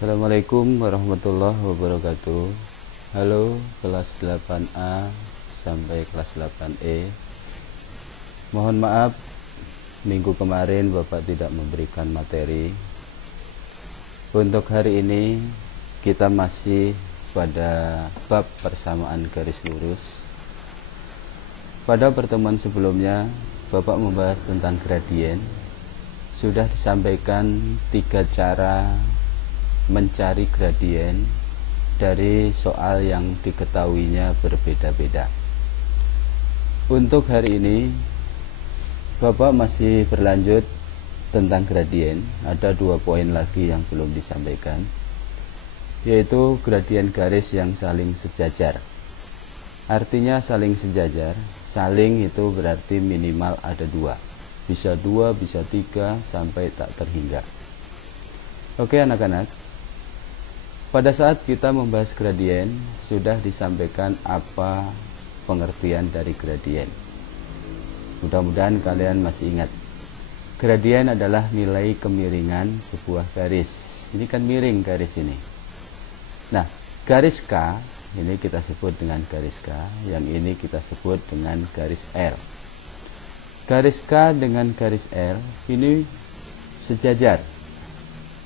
Assalamualaikum warahmatullahi wabarakatuh. Halo kelas 8A sampai kelas 8E. Mohon maaf, minggu kemarin Bapak tidak memberikan materi. Untuk hari ini kita masih pada bab persamaan garis lurus. Pada pertemuan sebelumnya Bapak membahas tentang gradien. Sudah disampaikan 3 cara mencari gradien dari soal yang diketahuinya berbeda-beda. Untuk hari ini Bapak masih berlanjut tentang gradien. Ada 2 poin lagi yang belum disampaikan, yaitu gradien garis yang saling sejajar. Artinya saling sejajar, saling itu berarti minimal ada 2, bisa 2, bisa 3, sampai tak terhingga. Oke anak-anak, pada saat kita membahas gradien, sudah disampaikan apa pengertian dari gradien. Mudah-mudahan kalian masih ingat. Gradien adalah nilai kemiringan sebuah garis. Ini kan miring garis ini. Nah, garis K, ini kita sebut dengan garis K, yang ini kita sebut dengan garis L. Garis K dengan garis L ini sejajar.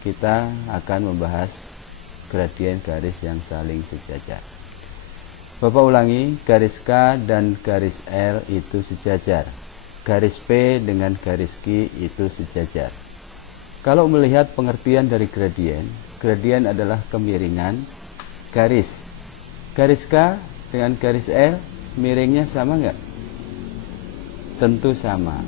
Kita akan membahas gradien garis yang saling sejajar. Bapak ulangi, garis K dan garis L itu sejajar. Garis P dengan garis Q itu sejajar. Kalau melihat pengertian dari gradien, gradien adalah kemiringan garis. Garis K dengan garis L, miringnya sama nggak? Tentu sama.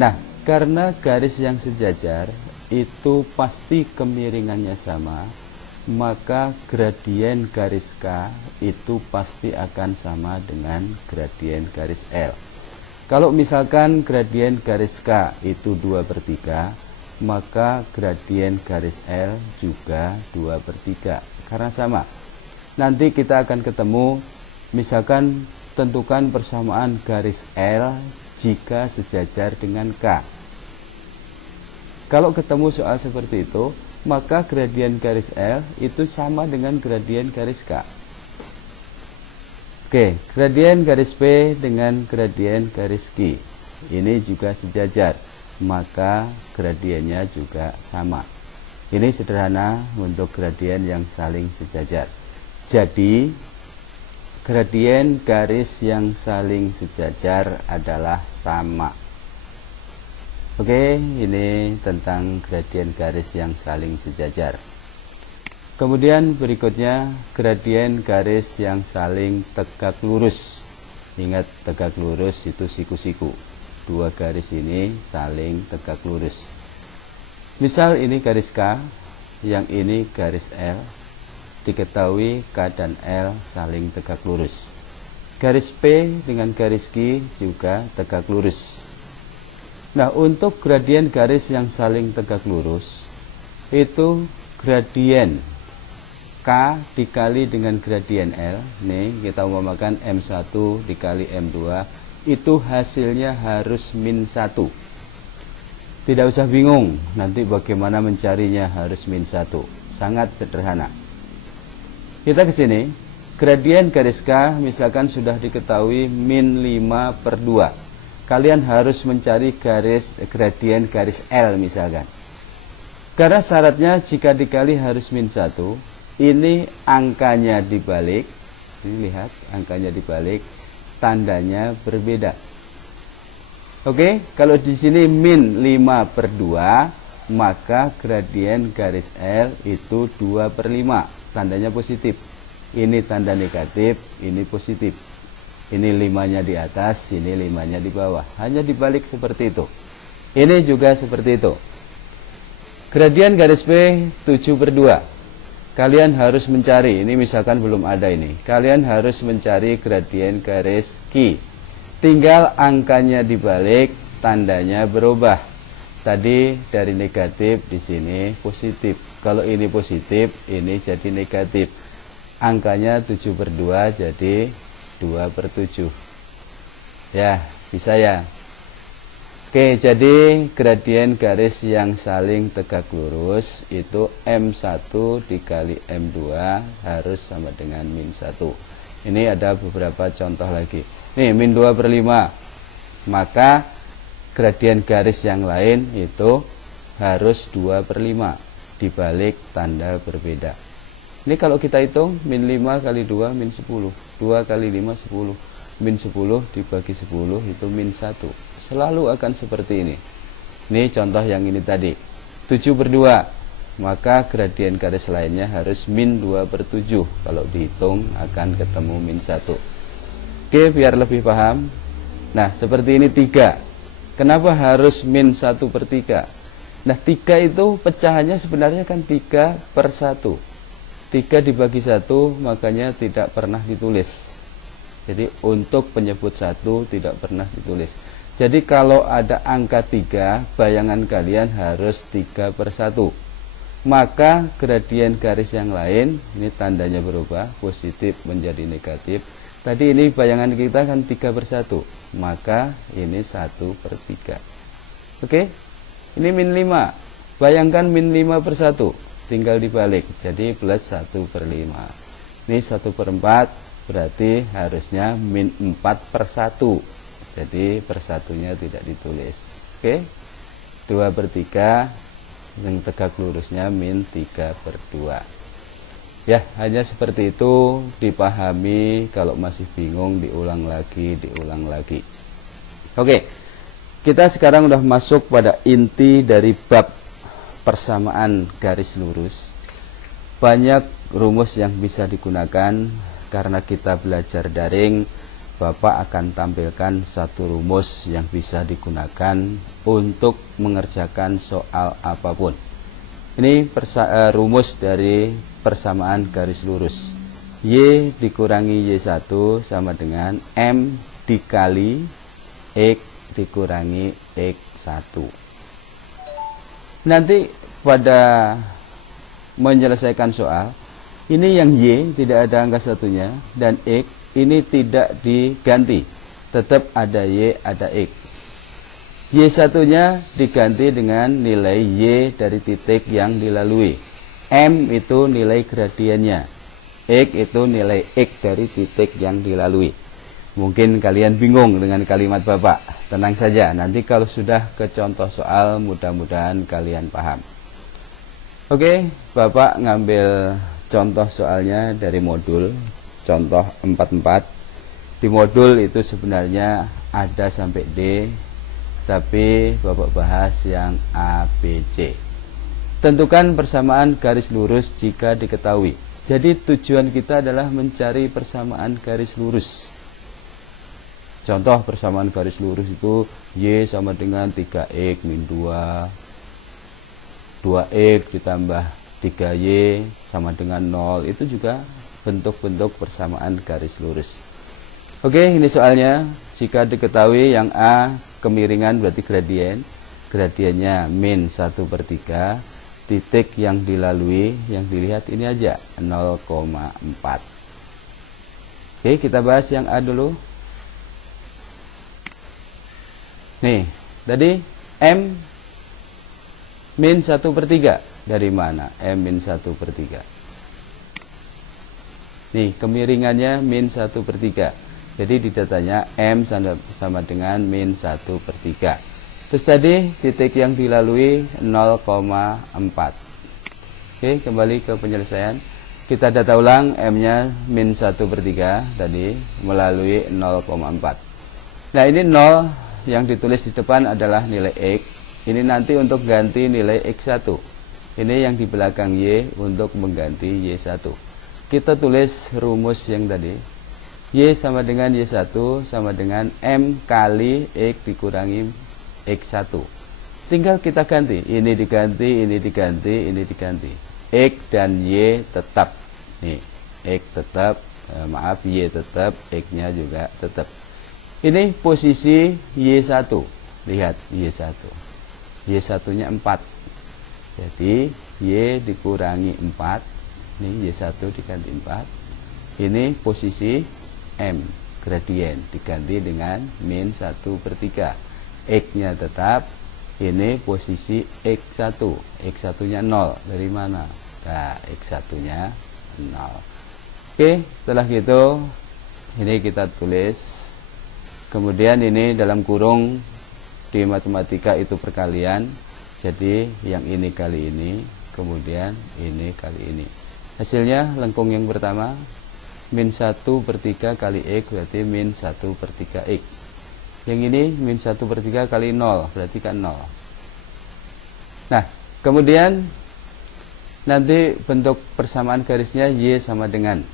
Nah, karena garis yang sejajar itu pasti kemiringannya sama, maka gradien garis K itu pasti akan sama dengan gradien garis L. Kalau misalkan gradien garis K itu 2/3, maka gradien garis L juga 2/3, karena sama. Nanti kita akan ketemu, misalkan tentukan persamaan garis L jika sejajar dengan K. Kalau ketemu soal seperti itu, maka gradien garis L itu sama dengan gradien garis K. Oke, gradien garis P dengan gradien garis Q ini juga sejajar, maka gradiennya juga sama. Ini sederhana untuk gradien yang saling sejajar. Jadi gradien garis yang saling sejajar adalah sama. Oke, ini tentang gradien garis yang saling sejajar. Kemudian berikutnya gradien garis yang saling tegak lurus. Ingat, tegak lurus itu siku-siku. 2 garis ini saling tegak lurus. Misal ini garis K, yang ini garis L. Diketahui K dan L saling tegak lurus. Garis P dengan garis Q juga tegak lurus. Nah, untuk gradien garis yang saling tegak lurus, itu gradien K dikali dengan gradien L, nih kita umpamakan M1 dikali M2, itu hasilnya harus -1. Tidak usah bingung, nanti bagaimana mencarinya harus -1. Sangat sederhana. Kita ke sini, gradien garis K misalkan sudah diketahui -5/2. Kalian harus mencari gradien garis L misalkan. Karena syaratnya jika dikali harus -1, ini angkanya dibalik. Ini lihat, angkanya dibalik, tandanya berbeda. Oke, kalau di sini -5/2, maka gradien garis L itu 2/5, tandanya positif. Ini tanda negatif, ini positif. Ini 5-nya di atas, ini 5-nya di bawah. Hanya dibalik seperti itu. Ini juga seperti itu. Gradien garis P 7/2. Kalian harus mencari, ini misalkan belum ada ini. Kalian harus mencari gradien garis Q. Tinggal angkanya dibalik, tandanya berubah. Tadi dari negatif di sini positif. Kalau ini positif, ini jadi negatif. Angkanya 7/2 jadi 2/7. Ya, bisa ya. Oke, jadi gradien garis yang saling tegak lurus itu M1 dikali M2 harus sama dengan min 1. Ini ada beberapa contoh lagi. Nih, min 2 per 5. Maka gradien garis yang lain itu harus 2 per 5 dibalik tanda berbeda. Ini kalau kita hitung min 5 kali 2 min 10. 2 kali 5 10. Min 10 dibagi 10 itu min 1. Selalu akan seperti ini. Ini contoh yang ini tadi. 7 per 2. Maka gradien garis lainnya harus min 2 per 7. Kalau dihitung akan ketemu min 1. Oke, biar lebih paham. Nah, seperti ini 3. Kenapa harus min 1 per 3? Nah, 3 itu pecahannya sebenarnya kan 3 per 1. 3 dibagi 1 makanya tidak pernah ditulis. Jadi untuk penyebut 1 tidak pernah ditulis. Jadi kalau ada angka 3, bayangan kalian harus 3 per 1. Maka gradien garis yang lain, ini tandanya berubah, positif menjadi negatif. Tadi ini bayangan kita kan 3 per 1. Maka ini 1 per 3. Oke, ini min 5. Bayangkan min 5 per 1. Tinggal dibalik, jadi plus 1 per 5. Ini 1 per 4, berarti harusnya min 4 per 1. Jadi per satunya tidak ditulis. Oke, 2 per 3 yang tegak lurusnya min 3 per 2. Ya, hanya seperti itu, dipahami. Kalau masih bingung diulang lagi. Oke, kita sekarang udah masuk pada inti dari bab persamaan garis lurus. Banyak rumus yang bisa digunakan. Karena kita belajar daring, Bapak akan tampilkan satu rumus yang bisa digunakan untuk mengerjakan soal apapun. Ini rumus dari persamaan garis lurus. Y dikurangi Y1 sama dengan M dikali X dikurangi X1. Nanti pada menyelesaikan soal, ini yang Y tidak ada angka satunya dan X ini tidak diganti, tetap ada Y, ada X. Y1 nya diganti dengan nilai Y dari titik yang dilalui. M itu nilai gradiennya, X itu nilai X dari titik yang dilalui. Mungkin kalian bingung dengan kalimat Bapak. Tenang saja, nanti kalau sudah ke contoh soal mudah-mudahan kalian paham. Oke, Bapak ngambil contoh soalnya dari modul contoh 44. Di modul itu sebenarnya ada sampai D, tapi Bapak bahas yang A, B, C. Tentukan persamaan garis lurus jika diketahui. Jadi tujuan kita adalah mencari persamaan garis lurus. Contoh persamaan garis lurus itu Y sama dengan 3X min 2, 2X ditambah 3Y sama dengan 0. Itu juga bentuk-bentuk persamaan garis lurus. Oke, ini soalnya. Jika diketahui yang A kemiringan berarti gradien. Gradiennya min 1 per 3. Titik yang dilalui, yang dilihat ini aja 0,4. Oke, kita bahas yang A dulu. Nih, tadi M min 1 per 3. Dari mana? M min 1 per 3. Nih, kemiringannya min 1 per 3. Jadi di datanya M sama dengan min 1 per 3. Terus tadi titik yang dilalui 0,4. Oke, kembali ke penyelesaian. Kita data ulang M-nya min 1 per 3 tadi melalui 0,4. Nah, ini 0 yang ditulis di depan adalah nilai X. Ini nanti untuk ganti nilai X1. Ini yang di belakang Y untuk mengganti Y1. Kita tulis rumus yang tadi. Y sama dengan Y1 sama dengan M kali X dikurangi X1. Tinggal kita ganti. Ini diganti, ini diganti, ini diganti. X dan Y tetap. Nih, X tetap, Y tetap, X-nya juga tetap. Ini posisi Y1. Lihat Y1. Y1-nya 4. Jadi Y dikurangi 4. Ini Y1 diganti 4. Ini posisi M, gradien, diganti dengan min 1 per 3. X-nya tetap, ini posisi X1. X1-nya 0. Dari mana? Nah, X1-nya 0. Oke, setelah gitu, ini kita tulis. Kemudian ini dalam kurung, di matematika itu perkalian. Jadi, yang ini kali ini, kemudian ini kali ini. Hasilnya, lengkung yang pertama, min 1/3 kali X, berarti min 1/3 X. Yang ini min 1/3 kali 0, berarti kan 0. Nah, kemudian nanti bentuk persamaan garisnya Y sama dengan.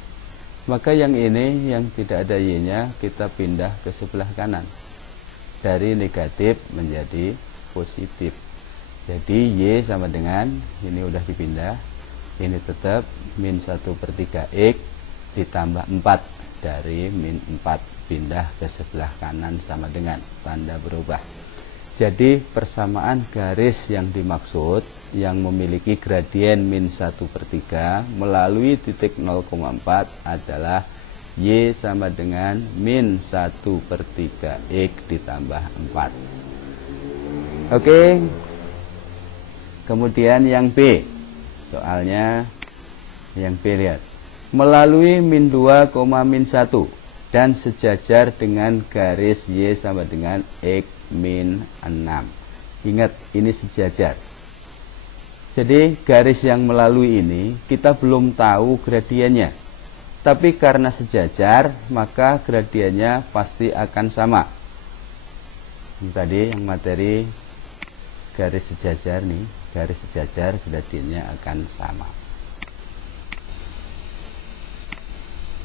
Maka yang ini yang tidak ada Y-nya kita pindah ke sebelah kanan. Dari negatif menjadi positif. Jadi Y sama dengan, ini udah dipindah. Ini tetap min 1/3 X ditambah 4 dari min 4. Pindah ke sebelah kanan sama dengan, tanda berubah. Jadi persamaan garis yang dimaksud yang memiliki gradien min 1/3 melalui titik 0,4 adalah Y sama dengan min 1/3 X ditambah 4. Oke. Kemudian yang B. Soalnya yang B, lihat. Melalui min 2, min 1 dan sejajar dengan garis Y sama dengan X min 6. Ingat, ini sejajar. Jadi garis yang melalui ini kita belum tahu gradiennya. Tapi karena sejajar, maka gradiennya pasti akan sama. Ini tadi yang materi garis sejajar nih, garis sejajar gradiennya akan sama.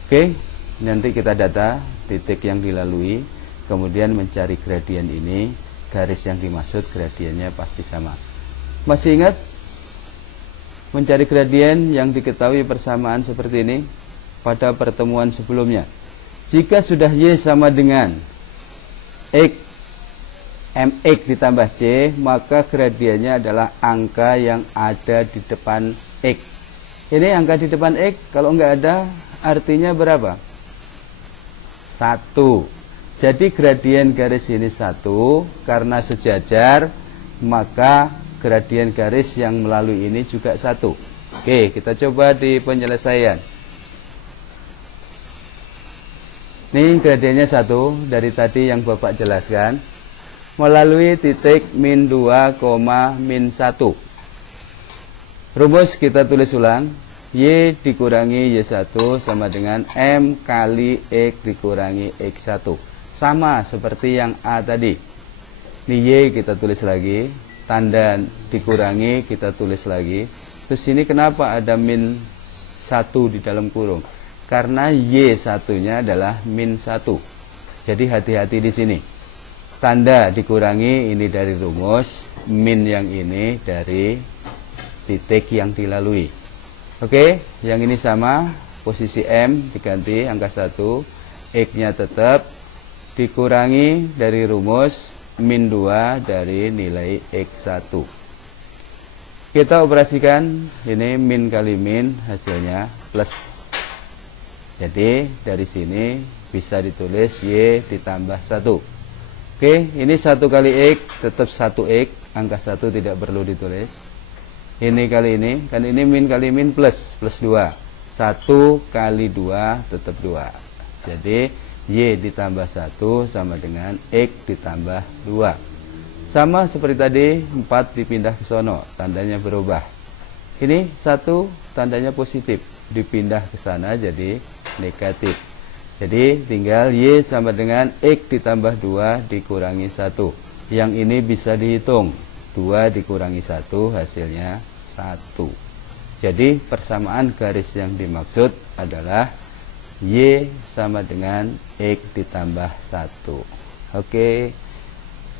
Oke. Nanti kita data titik yang dilalui, kemudian mencari gradien ini, garis yang dimaksud gradiennya pasti sama. Masih ingat mencari gradien yang diketahui persamaan seperti ini pada pertemuan sebelumnya? Jika sudah Y sama dengan X mx ditambah C, maka gradiennya adalah angka yang ada di depan X. Ini angka di depan X, kalau nggak ada artinya berapa? 1. Jadi gradien garis ini 1, karena sejajar maka gradien garis yang melalui ini juga 1. Oke, kita coba di penyelesaian. Ini gradiennya 1 dari tadi yang Bapak jelaskan. Melalui titik min 2, min 1. Rumus kita tulis ulang. Y dikurangi Y1 sama dengan M kali X dikurangi X1. Sama seperti yang A tadi. Ini Y kita tulis lagi. Tanda dikurangi kita tulis lagi. Terus ini kenapa ada min 1 di dalam kurung? Karena Y1-nya adalah min 1. Jadi hati-hati di sini. Tanda dikurangi ini dari rumus. Min yang ini dari titik yang dilalui. Oke, yang ini sama, posisi M diganti angka 1, X-nya tetap, dikurangi dari rumus, min 2 dari nilai X1. Kita operasikan, ini min kali min, hasilnya plus. Jadi, dari sini bisa ditulis Y ditambah 1. Oke, ini 1 kali X, tetap 1X, angka 1 tidak perlu ditulis. Ini kali ini, kan ini min kali min plus 2. 1 kali 2 tetap 2. Jadi Y ditambah 1 sama dengan X ditambah 2. Sama seperti tadi, 4 dipindah ke sono, tandanya berubah. Ini 1 tandanya positif, dipindah ke sana jadi negatif. Jadi tinggal Y sama dengan X ditambah 2 dikurangi 1. Yang ini bisa dihitung, 2 dikurangi 1 hasilnya 1. Jadi persamaan garis yang dimaksud adalah Y sama dengan X ditambah 1. Oke,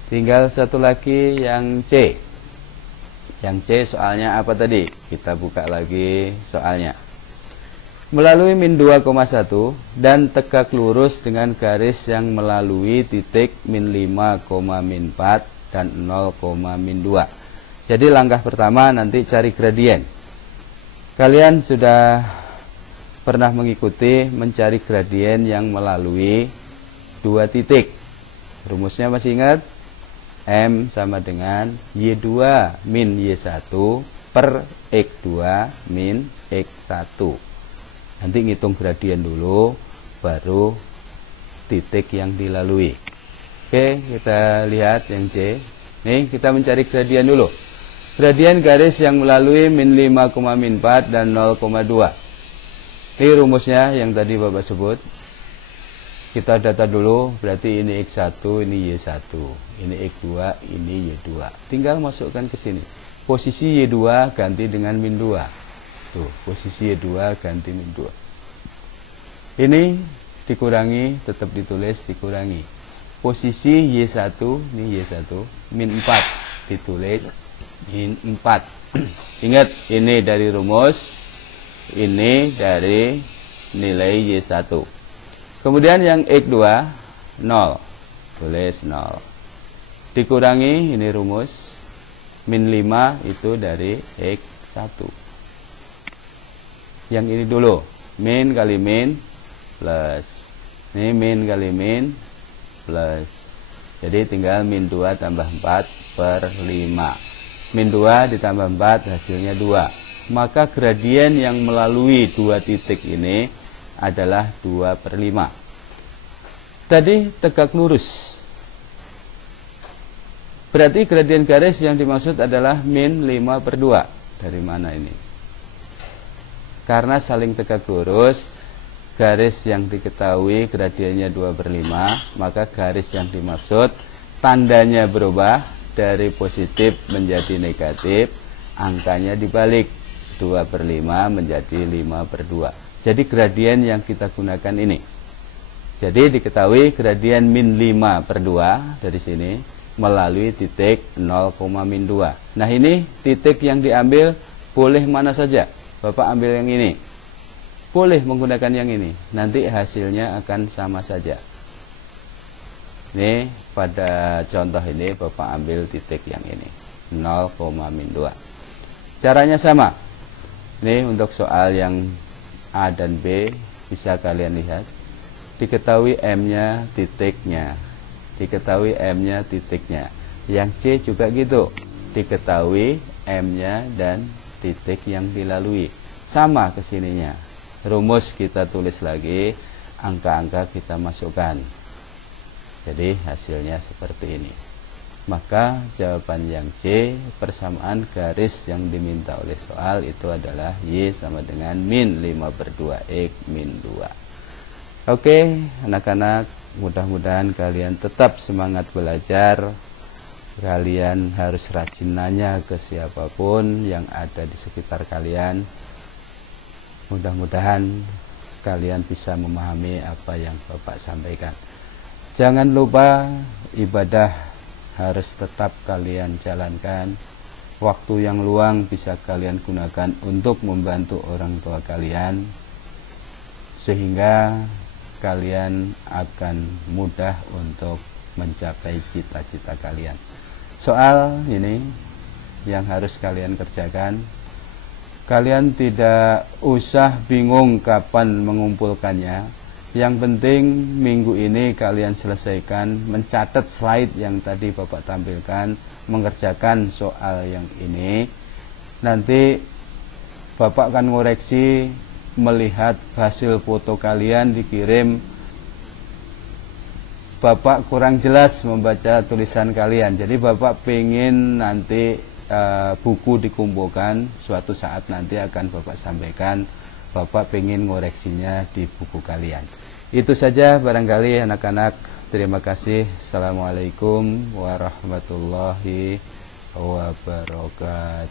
tinggal satu lagi yang C. Yang C soalnya apa tadi? Kita buka lagi soalnya. Melalui min 2,1 dan tegak lurus dengan garis yang melalui titik min 5, min 4 dan 0, min 2. Jadi langkah pertama nanti cari gradien. Kalian sudah pernah mengikuti mencari gradien yang melalui 2 titik. Rumusnya masih ingat? M sama dengan Y2 min Y1 per X2 min X1. Nanti ngitung gradien dulu, baru titik yang dilalui. Oke, kita lihat yang C. Nih, kita mencari gradien dulu. Gradien garis yang melalui min 5, min 4 dan 0,2. Ini rumusnya yang tadi Bapak sebut. Kita data dulu, berarti ini X1, ini Y1, ini X2, ini Y2. Tinggal masukkan ke sini. Posisi Y2 ganti dengan min 2. Tuh, posisi Y2 ganti min 2. Ini dikurangi, tetap ditulis dikurangi. Posisi Y1, ini Y1, min 4, ditulis min 4. Ingat, ini dari rumus, ini dari nilai Y1. Kemudian yang X2 0, tulis 0. Dikurangi, ini rumus, min 5 itu dari X1. Yang ini dulu, min kali min plus. Ini min kali min plus. Jadi tinggal min 2 tambah 4 per 5. Min 2 ditambah 4 hasilnya 2. Maka gradien yang melalui dua titik ini adalah 2 per 5. Tadi tegak lurus. Berarti gradien garis yang dimaksud adalah min 5 per 2. Dari mana ini? Karena saling tegak lurus, garis yang diketahui gradiennya 2 per 5, maka garis yang dimaksud tandanya berubah dari positif menjadi negatif, angkanya dibalik, 2 per 5 menjadi 5 per 2. Jadi gradien yang kita gunakan ini. Jadi diketahui gradien min 5 per 2 dari sini melalui titik 0, min 2. Nah ini titik yang diambil boleh mana saja. Bapak ambil yang ini. Boleh menggunakan yang ini. Nanti hasilnya akan sama saja. Ini pada contoh ini Bapak ambil titik yang ini. 0, min 2. Caranya sama. Ini untuk soal yang A dan B bisa kalian lihat. Diketahui M-nya titiknya. Diketahui M-nya titiknya. Yang C juga gitu. Diketahui M-nya dan titik yang dilalui. Sama kesininya. Rumus kita tulis lagi. Angka-angka kita masukkan. Jadi hasilnya seperti ini. Maka jawaban yang C, persamaan garis yang diminta oleh soal itu adalah Y sama dengan min 5 per 2 X min 2. Oke, anak-anak, mudah-mudahan kalian tetap semangat belajar. Kalian harus rajin nanya ke siapapun yang ada di sekitar kalian. Mudah-mudahan kalian bisa memahami apa yang Bapak sampaikan. Jangan lupa ibadah harus tetap kalian jalankan. Waktu yang luang bisa kalian gunakan untuk membantu orang tua kalian, sehingga kalian akan mudah untuk mencapai cita-cita kalian. Soal ini yang harus kalian kerjakan. Kalian tidak usah bingung kapan mengumpulkannya. Yang penting minggu ini kalian selesaikan, mencatat slide yang tadi Bapak tampilkan, mengerjakan soal yang ini. Nanti Bapak akan ngoreksi, melihat hasil foto kalian dikirim. Bapak kurang jelas membaca tulisan kalian, jadi Bapak pengen nanti buku dikumpulkan, suatu saat nanti akan Bapak sampaikan. Bapak pengen ngoreksinya di buku kalian. Itu saja barangkali anak-anak. Terima kasih. Assalamualaikum warahmatullahi wabarakatuh.